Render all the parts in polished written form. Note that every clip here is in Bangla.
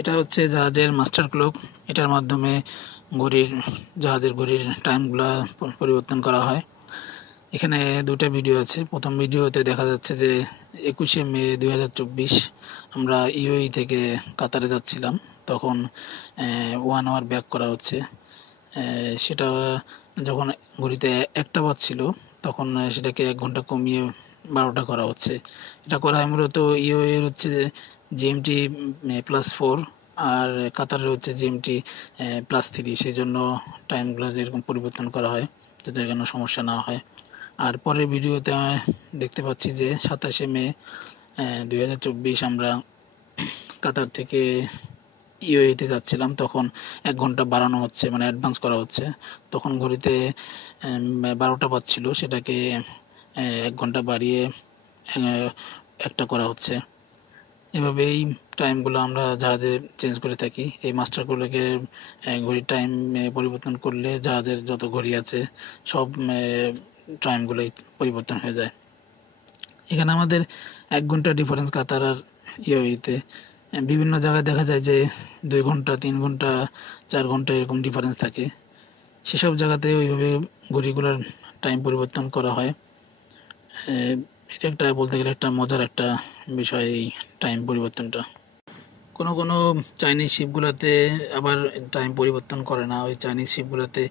এটা হচ্ছে জাহাজের মাস্টার ক্লক। এটার মাধ্যমে জাহাজের ঘড়ির টাইমগুলো পরিবর্তন করা হয়। এখানে দুটা ভিডিও আছে। প্রথম ভিডিওতে দেখা যাচ্ছে যে 21শে মে 2024 আমরা ইউএই থেকে কাতারে যাচ্ছিলাম। তখন 1 আওয়ার ব্যাক করা হচ্ছে। সেটা যখন ঘড়িতে 1টা বাজছিল তখন সেটাকে 1 ঘন্টা কমিয়ে 12টা করা হচ্ছে। এটা করা হয় মূলত ইউএই এর হচ্ছে জিএমটি +4, আর কাতারের হচ্ছে জিএমটি +3। সেই জন্য টাইমগুলো যেরকম পরিবর্তন করা হয় যাতে কোনো সমস্যা না হয়। আর পরের ভিডিওতে দেখতে পাচ্ছি যে 27শে মে 2024 আমরা কাতার থেকে ইউএইতে যাচ্ছিলাম। তখন 1 ঘন্টা বাড়ানো হচ্ছে, মানে অ্যাডভান্স করা হচ্ছে। তখন ঘড়িতে 12টা বাজছিল, সেটাকে 1 ঘন্টা বাড়িয়ে 1টা করা হচ্ছে। এভাবেই টাইমগুলো আমরা জাহাজে চেঞ্জ করে থাকি। এই মাস্টার ক্লকের ঘড়ির টাইম পরিবর্তন করলে জাহাজের যত ঘড়ি আছে সব টাইমগুলোই পরিবর্তন হয়ে যায়। এখানে আমাদের 1 ঘন্টা ডিফারেন্স কাতার আর ইউএইতে। বিভিন্ন জায়গায় দেখা যায় যে 2 ঘন্টা, 3 ঘন্টা, 4 ঘন্টা এরকম ডিফারেন্স থাকে। সেসব জায়গাতে ওইভাবে ঘড়িগুলোর টাইম পরিবর্তন করা হয়। এটা একটা বলতে গেলে একটা মজার একটা বিষয়, এই টাইম পরিবর্তনটা। কোনো কোনো চাইনিজ শিপগুলোতে আবার টাইম পরিবর্তন করে না। ওই চাইনিজ শিপগুলোতে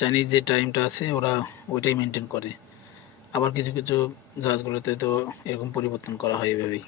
চাইনিজ যে টাইমটা আছে ওরা ওইটাই মেনটেন করে। আবার কিছু কিছু জাহাজগুলোতে তো এরকম পরিবর্তন করা হয় এভাবেই।